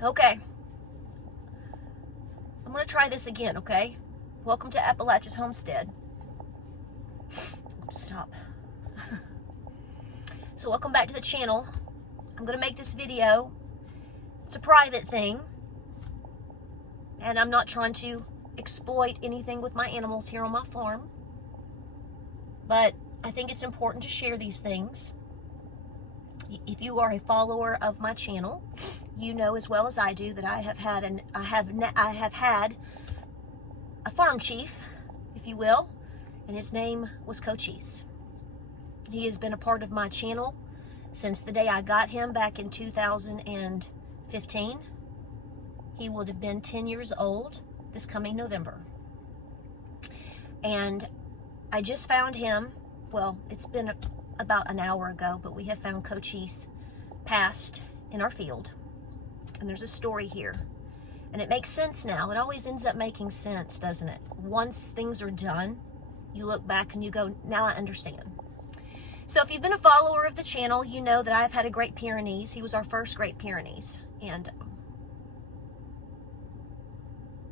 Okay. I'm going to try this again, okay? Welcome to Appalachia's Homestead. Stop. So welcome back to the channel. I'm going to make this video. It's a private thing. And I'm not trying to exploit anything with my animals here on my farm. But I think it's important to share these things. If you are a follower of my channel, you know as well as I do that I have had a farm chief, if you will, and his name was Cochise. He has been a part of my channel since the day I got him back in 2015. He would have been 10 years old this coming November. And I just found him, well, it's been about an hour ago, but we have found Cochise passed in our field. And there's a story here. And it makes sense now. It always ends up making sense, doesn't it? Once things are done, you look back and you go, now I understand. So if you've been a follower of the channel, you know that I've had a Great Pyrenees. He was our first Great Pyrenees. And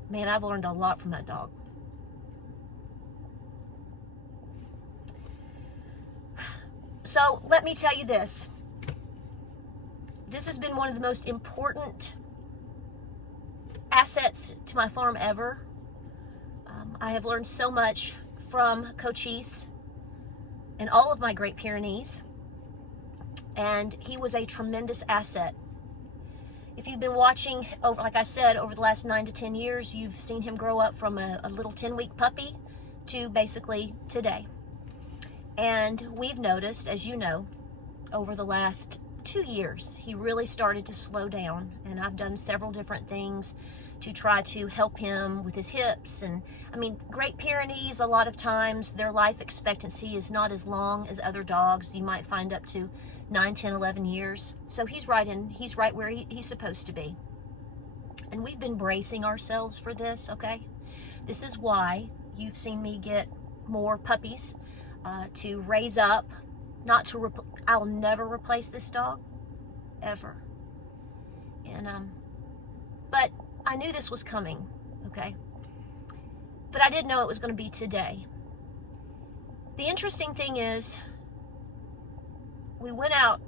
man, I've learned a lot from that dog. So let me tell you this. This has been one of the most important assets to my farm ever. I have learned so much from Cochise and all of my Great Pyrenees. And he was a tremendous asset. If you've been watching, like I said, over the last 9 to 10 years, you've seen him grow up from a little 10-week puppy to basically today. And we've noticed, as you know, over the last 2 years, he really started to slow down. And I've done several different things to try to help him with his hips. And I mean, Great Pyrenees, a lot of times their life expectancy is not as long as other dogs. You might find up to 9, 10, 11 years. So he's right where he's supposed to be. And we've been bracing ourselves for this, okay? This is why you've seen me get more puppies to raise up. I'll never replace this dog, ever. And, but I knew this was coming, okay? But I didn't know it was going to be today. The interesting thing is, we went out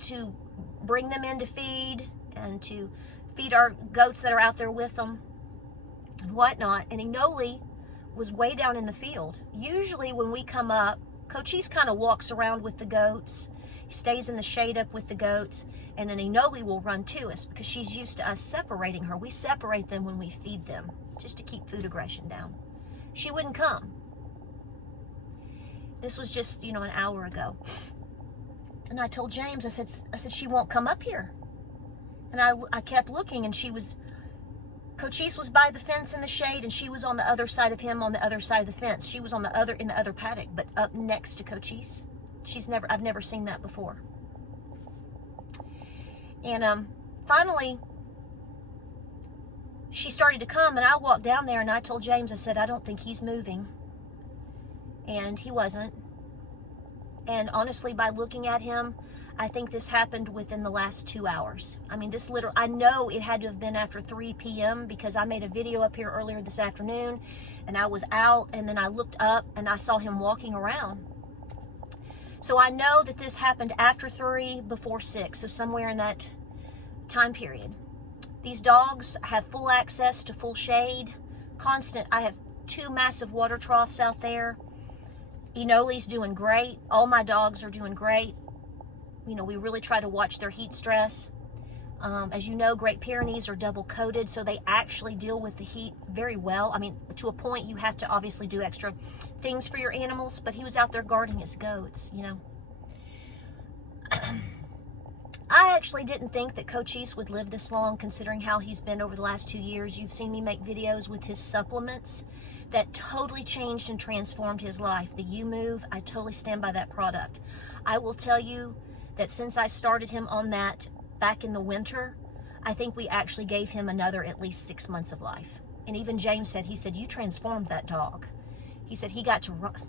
to bring them in to feed and to feed our goats that are out there with them and whatnot. And Enoli was way down in the field. Usually when we come up, Cochise kind of walks around with the goats. He stays in the shade up with the goats. And then Enoli will run to us because she's used to us separating her. We separate them when we feed them just to keep food aggression down. She wouldn't come. This was just, an hour ago. And I told James, I said, she won't come up here. And I kept looking, and Cochise was by the fence in the shade, and she was on the other side of him, on the other side of the fence. She was in the other paddock, but up next to Cochise. I've never seen that before. And finally, she started to come, and I walked down there, and I told James, I said, I don't think he's moving. And he wasn't. And honestly, by looking at him, I think this happened within the last 2 hours. I mean, I know it had to have been after 3 p.m. because I made a video up here earlier this afternoon, and I was out, and then I looked up, and I saw him walking around. So I know that this happened after 3, before 6, so somewhere in that time period. These dogs have full access to full shade, constant. I have 2 massive water troughs out there. Enoli's doing great. All my dogs are doing great. We really try to watch their heat stress. As you know, Great Pyrenees are double coated, so they actually deal with the heat very well. I mean, to a point, you have to obviously do extra things for your animals, but he was out there guarding his goats, I actually didn't think that Cochise would live this long, considering how he's been over the last 2 years. You've seen me make videos with his supplements that totally changed and transformed his life. The You Move, I totally stand by that product. I will tell you that since I started him on that back in the winter, I think we actually gave him another at least 6 months of life. And even James said, you transformed that dog. He said he got to run.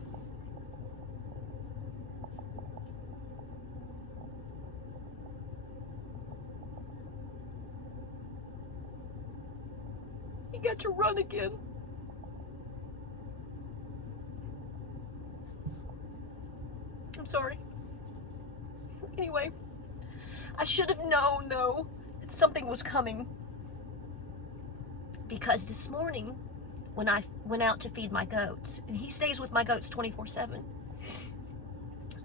He got to run again. I'm sorry. Anyway, I should have known, though, that something was coming. Because this morning, when I went out to feed my goats, and he stays with my goats 24/7,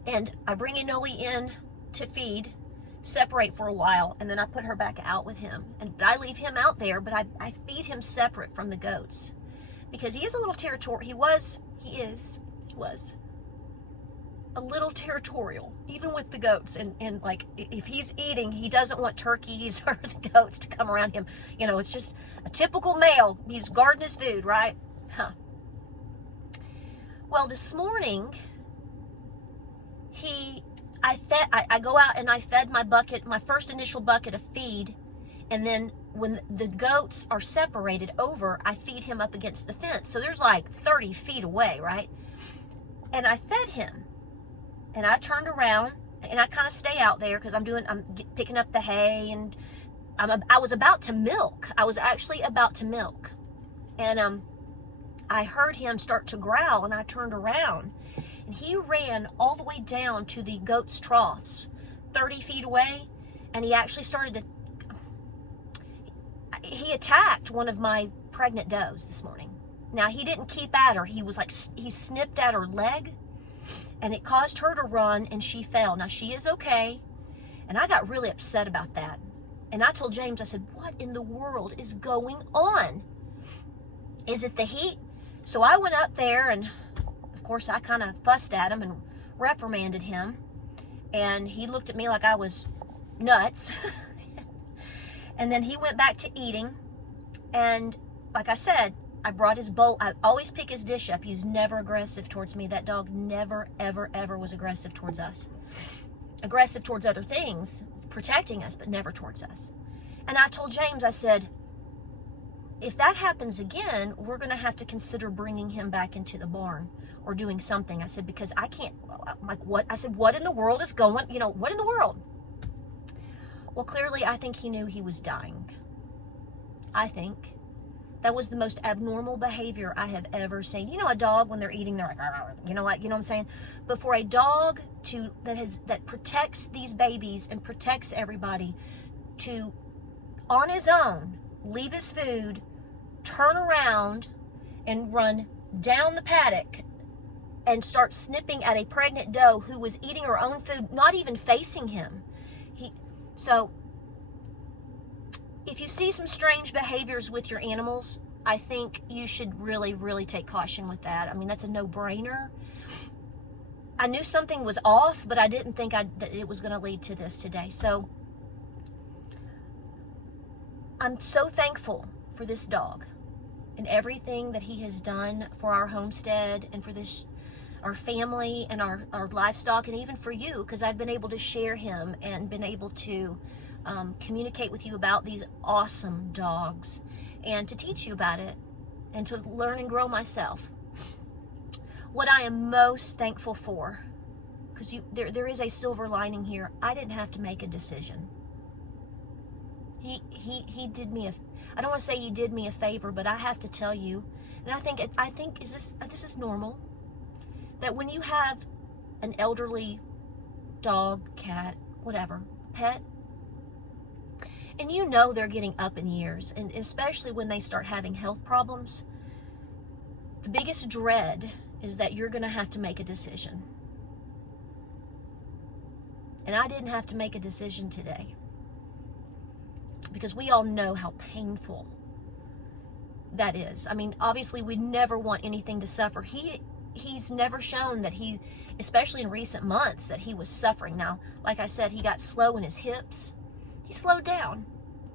and I bring Inoli in to feed, separate for a while, and then I put her back out with him. And I leave him out there, but I feed him separate from the goats. Because he is a little territorial. He was a little territorial, even with the goats. And like, if he's eating, he doesn't want turkeys or the goats to come around him. You know, it's just a typical male. He's guarding his food, right? Huh. Well, this morning, I go out and I fed my first initial bucket of feed, and then when the goats are separated over, I feed him up against the fence. So there's like 30 feet away, right? And I fed him, and I turned around, and I kind of stay out there because I'm picking up the hay, and I was about to milk. I was actually about to milk, and I heard him start to growl, and I turned around. And he ran all the way down to the goats' troughs, 30 feet away, and he actually he attacked one of my pregnant does this morning. Now, he didn't keep at her. He snipped at her leg, and it caused her to run, and she fell. Now, she is okay, and I got really upset about that. And I told James, I said, what in the world is going on? Is it the heat? So I went up there, and of course, I kind of fussed at him and reprimanded him. And he looked at me like I was nuts. And then he went back to eating. And like I said, I brought his bowl. I always pick his dish up. He's never aggressive towards me. That dog never, ever, ever was aggressive towards us. Aggressive towards other things, protecting us, but never towards us. And I told James, I said, if that happens again, we're going to have to consider bringing him back into the barn or doing something. I said, because I can't, like, what? I said, what in the world is going, what in the world? Well, clearly, I think he knew he was dying. I think that was the most abnormal behavior I have ever seen. You know, a dog, when they're eating, they're like, you know what I'm saying? But for a dog that protects these babies and protects everybody to, on his own, leave his food, turn around, and run down the paddock and start snipping at a pregnant doe who was eating her own food, not even facing him. So, if you see some strange behaviors with your animals, I think you should really, really take caution with that. I mean, that's a no-brainer. I knew something was off, but I didn't think that it was going to lead to this today. So, I'm so thankful for this dog and everything that he has done for our homestead and for our family and our livestock, and even for you, because I've been able to share him and been able to communicate with you about these awesome dogs and to teach you about it and to learn and grow myself. What I am most thankful for, because there is a silver lining here, I didn't have to make a decision. He did me I don't want to say he did me a favor, but I have to tell you, and I think this is normal, that when you have an elderly dog, cat, whatever, pet, and you know they're getting up in years, and especially when they start having health problems, the biggest dread is that you're going to have to make a decision. And I didn't have to make a decision today, because we all know how painful that is. I mean, obviously we never want anything to suffer. He's never shown that especially in recent months, that he was suffering. Now, like I said, he got slow in his hips. He slowed down.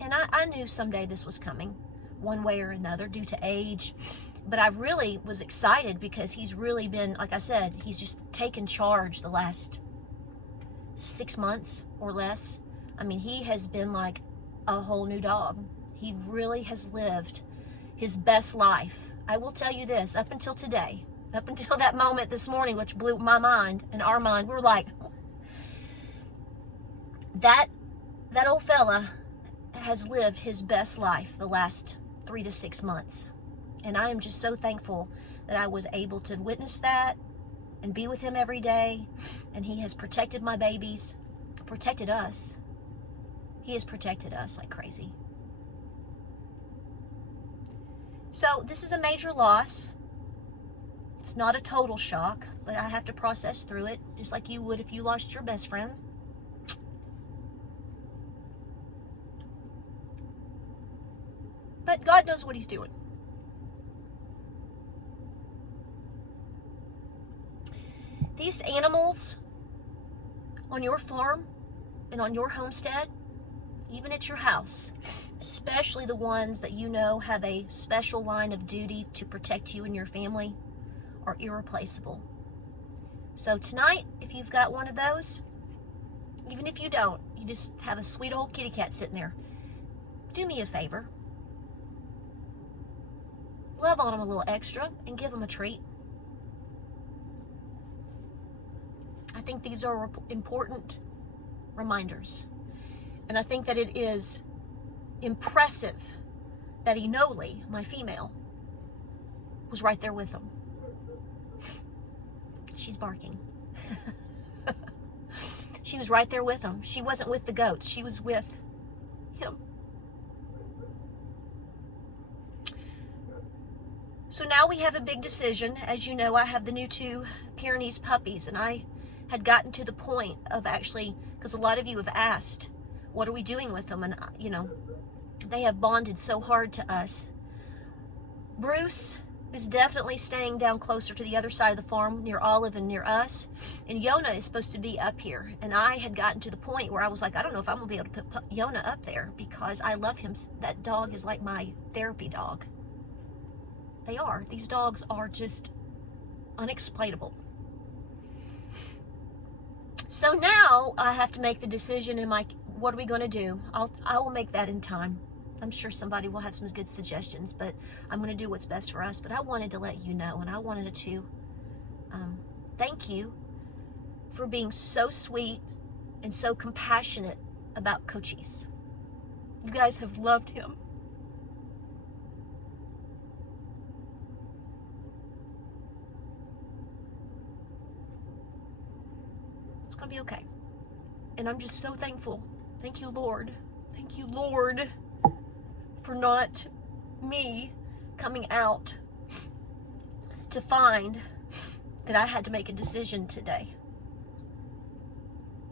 And I knew someday this was coming, one way or another, due to age. But I really was excited because he's really been, like I said, he's just taken charge the last 6 months or less. I mean, he has been like a whole new dog. He really has lived his best life. I will tell you this, up until today, up until that moment this morning, which blew my mind and our mind, we were like, that old fella has lived his best life the last 3 to 6 months. And I am just so thankful that I was able to witness that and be with him every day. And he has protected my babies, protected us. He has protected us like crazy. So this is a major loss. It's not a total shock, but I have to process through it, just like you would if you lost your best friend. But God knows what he's doing. These animals on your farm and on your homestead, even at your house, especially the ones that you know have a special line of duty to protect you and your family, are irreplaceable. So tonight, if you've got one of those, even if you don't, you just have a sweet old kitty cat sitting there, do me a favor. Love on them a little extra and give them a treat. I think these are important reminders. And I think that it is impressive that Enoli, my female, was right there with them. She's barking. She was right there with them. She wasn't with the goats. She was with him. So now we have a big decision. As you know, I have the new 2 Pyrenees puppies, and I had gotten to the point of actually, because a lot of you have asked, what are we doing with them? And, you know, they have bonded so hard to us. Bruce is definitely staying down closer to the other side of the farm, near Olive and near us. And Yona is supposed to be up here. And I had gotten to the point where I was like, I don't know if I'm going to be able to put Yona up there, because I love him. That dog is like my therapy dog. They are. These dogs are just unexplainable. So now I have to make the decision, what are we going to do? I will make that in time. I'm sure somebody will have some good suggestions, but I'm going to do what's best for us. But I wanted to let you know, and I wanted to thank you for being so sweet and so compassionate about Cochise. You guys have loved him. It's going to be okay. And I'm just so thankful. Thank you, Lord. Thank you, Lord, for not me coming out to find that I had to make a decision today.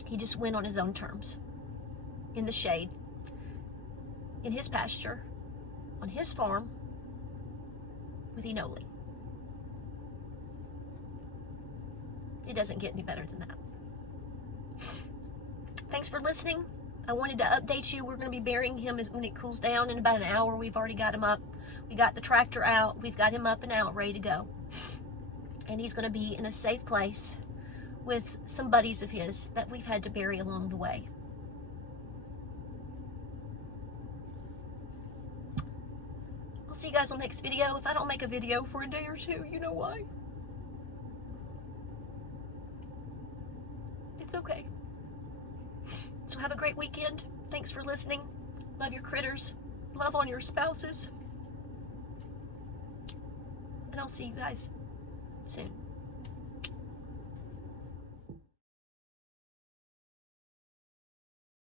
He just went on his own terms, in the shade, in his pasture, on his farm, with Enoli. It doesn't get any better than that. Thanks for listening. I wanted to update you. We're going to be burying him when it cools down in about an hour. We've already got him up. We got the tractor out. We've got him up and out, ready to go. And he's going to be in a safe place with some buddies of his that we've had to bury along the way. I'll see you guys on the next video. If I don't make a video for a day or two, you know why. It's okay. So have a great weekend. Thanks for listening. Love your critters. Love on your spouses. And I'll see you guys soon.